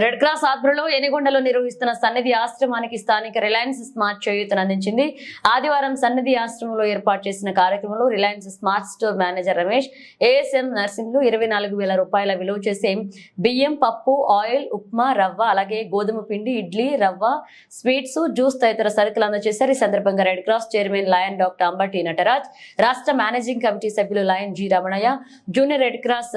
Red cross ఆధ్వర్యంలో ఎనిగొండలో నిర్వహిస్తున్న సన్నిధి ఆశ్రమానికి స్థానిక రిలయన్స్ స్మార్ట్ చేయూతను అందించింది. ఆదివారం సన్నిధి ఆశ్రమంలో ఏర్పాటు చేసిన కార్యక్రమంలో Reliance smart store manager Ramesh, ASM నర్సింగ్లు 24,000 రూపాయల విలువ చేసే బియ్యం, పప్పు, ఆయిల్, ఉప్మా, రవ్వ, అలాగే గోధుమ పిండి, ఇడ్లీ, రవ్వ, స్వీట్స్, జ్యూస్ తదితర సరుకులు అందజేశారు. ఈ సందర్భంగా red cross chairman lion doctor Ambati Nataraj, రాష్ట్ర మేనేజింగ్ కమిటీ సభ్యులు lion G Ramanayya, junior red cross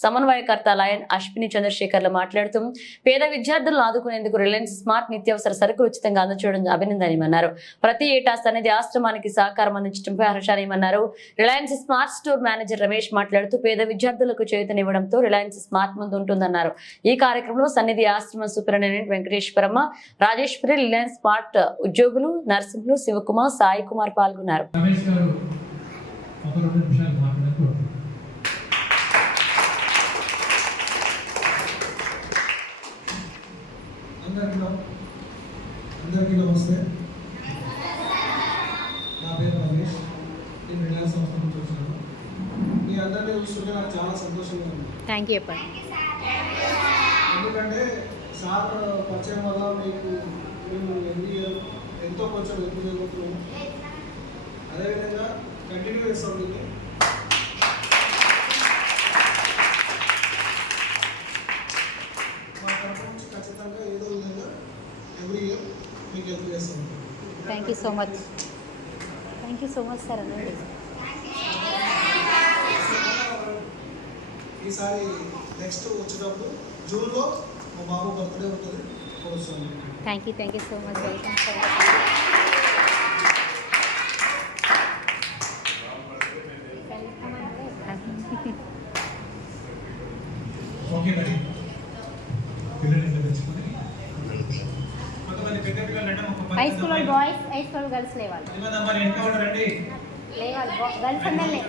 సమన్వయకర్త లయన్ అశ్విని చంద్రశేఖర్లు మాట్లాడుతూ పేద విద్యార్థులను ఆదుకునేందుకు రిలయన్స్ స్మార్ట్ నిత్యావసర సరుకులు ఉచితంగా అందజేయడం అభినందనీయమన్నారు. ప్రతి ఏటా సన్నిధి ఆశ్రమానికి సహకారం అందించడంపై హర్షానీయమన్నారు. Reliance smart store manager Ramesh మాట్లాడుతూ పేద విద్యార్థులకు చేయూతనివ్వడంతో రిలయన్స్ స్మార్ట్ ముందు ఉంటుందన్నారు. ఈ కార్యక్రమంలో సన్నిధి ఆశ్రమం superintendent Venkateswaramma, Rajeshwari, Reliance smart ఉద్యోగులు, నర్సింహులు, శివకుమార్, సాయి కుమార్ పాల్గొన్నారు. అందరికీ నమస్తే. నా పేరు రమేష్. నేను రిలయన్స్ సంస్థ నుంచి వచ్చాను. మీ అందరినీ చూస్తుంటే నాకు చాలా సంతోషంగా ఉంది. Thank you. ఎందుకంటే సార్ పరిచయం వల్ల మేము ఎంతో కొంచెం ఎక్కువ చేయబోతున్నాము. అదేవిధంగా కంటిన్యూ చేస్తాం. దీన్ని మా తరఫు నుంచి ఖచ్చితంగా ఏదో విధంగా ఎవ్రీ ఇయర్ మీకు హెల్ప్ చేస్తాం. Thank you so much. Thank you so much sir. అనండి ఈసారి నెక్స్ట్ వచ్చేటప్పుడు జూన్లో మా బాబు బర్త్డే ఉంటుంది. Thank you so much. Welcome sir. Okay మరి high school boys, high school girls లేవాలి. లేవాలి. గర్ల్స్ అందరు